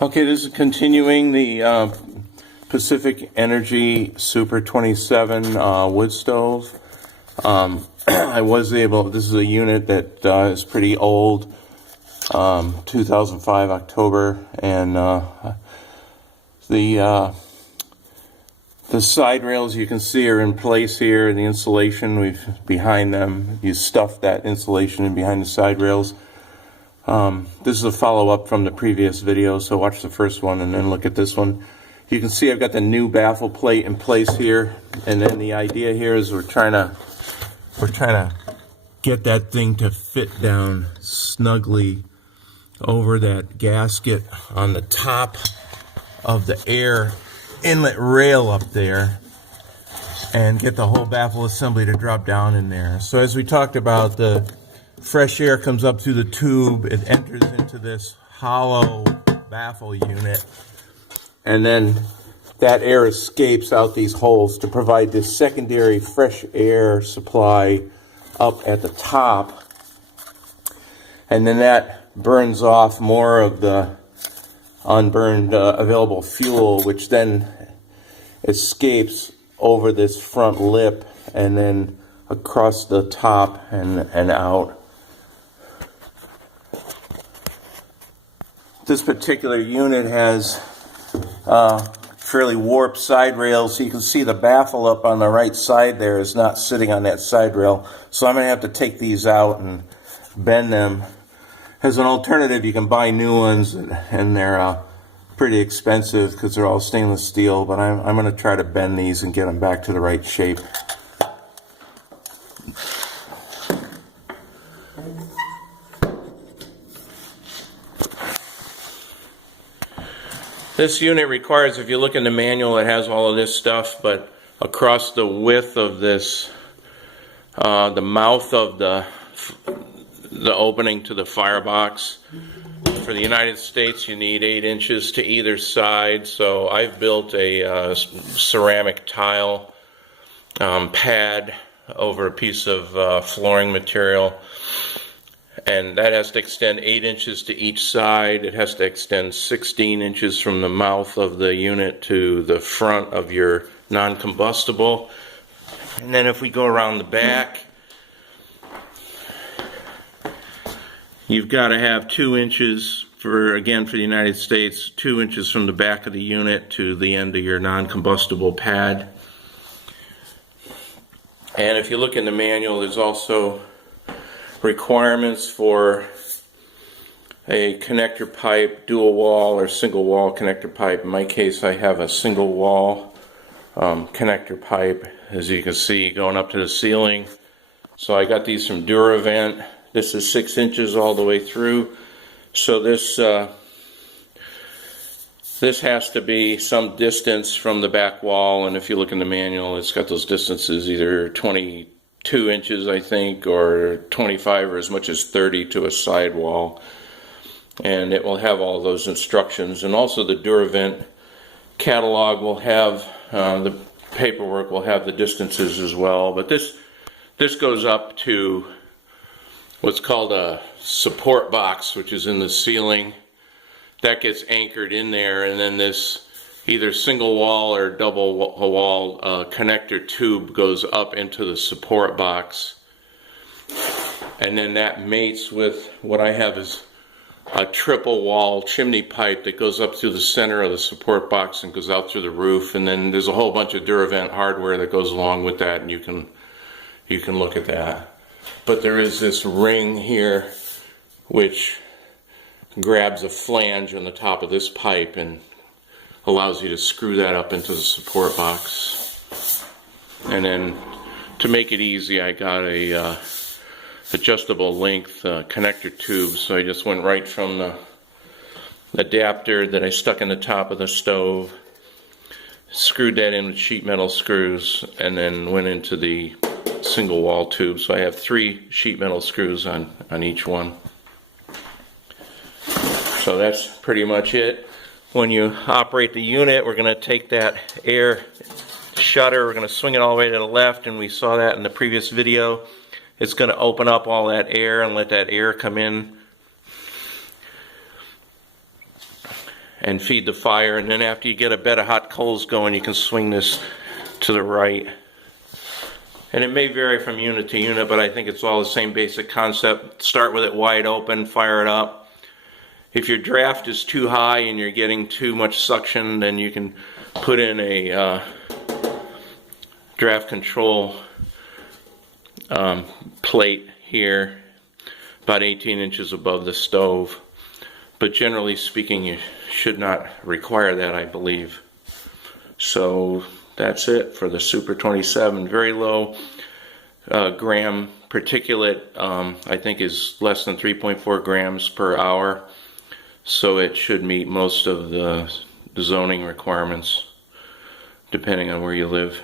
Okay, this is continuing the Pacific Energy Super 27 wood stove. I was able, this is a unit that is pretty old, 2005 October, and the side rails you can see are in place here, and the insulation we've behind them. You stuffed that insulation in behind the side rails. This is a follow-up from the previous video, so watch the first one and then look at this one. You can see I've got the new baffle plate in place here, and then the idea here is we're trying to get that thing to fit down snugly over that gasket on the top of the air inlet rail up there, and get the whole baffle assembly to drop down in there. So as we talked about, the fresh air comes up through the tube, it enters into this hollow baffle unit, and then that air escapes out these holes to provide this secondary fresh air supply up at the top, and then that burns off more of the unburned available fuel, which then escapes over this front lip and then across the top and out. This particular unit has fairly warped side rails, so you can see the baffle up on the right side there is not sitting on that side rail. So I'm going to have to take these out and bend them. As an alternative, you can buy new ones, and they're pretty expensive because they're all stainless steel, but I'm going to try to bend these and get them back to the right shape. This unit requires, if you look in the manual, it has all of this stuff, but across the width of this, the mouth of the opening to the firebox, for the United States you need 8 inches to either side. So I've built a ceramic tile pad over a piece of flooring material, and that has to extend 8 inches to each side. It has to extend 16 inches from the mouth of the unit to the front of your non-combustible. And then if we go around the back, you've got to have 2 inches for the United States, 2 inches from the back of the unit to the end of your non-combustible pad. And if you look in the manual, there's also requirements for a connector pipe, dual wall or single wall connector pipe. In my case, I have a single wall connector pipe, as you can see, going up to the ceiling. So I got these from Duravent. This is 6 inches all the way through. So this has to be some distance from the back wall, and if you look in the manual, it's got those distances, either 22 inches, I think, or 25, or as much as 30 to a side wall. And it will have all those instructions. And also the Duravent catalog will have, the paperwork will have the distances as well. But this goes up to what's called a support box, which is in the ceiling. That gets anchored in there, and then this either single wall or double wall connector tube goes up into the support box, and then that mates with what I have is a triple wall chimney pipe that goes up through the center of the support box and goes out through the roof. And then there's a whole bunch of Duravent hardware that goes along with that, and you can look at that. But there is this ring here which grabs a flange on the top of this pipe and allows you to screw that up into the support box. And then to make it easy, I got a adjustable length connector tube, so I just went right from the adapter that I stuck in the top of the stove, screwed that in with sheet metal screws, and then went into the single wall tube. So I have 3 sheet metal screws on each one. So that's pretty much it. When you operate the unit, we're going to take that air shutter, we're going to swing it all the way to the left, and we saw that in the previous video. It's going to open up all that air and let that air come in. and feed the fire. And then after you get a bed of hot coals going, you can swing this to the right. And it may vary from unit to unit, but I think it's all the same basic concept. Start with it wide open, fire it up. If your draft is too high and you're getting too much suction, then you can put in a draft control plate here, about 18 inches above the stove. But generally speaking, you should not require that, I believe. So that's it for the Super 27. Very low gram particulate, I think is less than 3.4 grams per hour. So it should meet most of the zoning requirements, depending on where you live.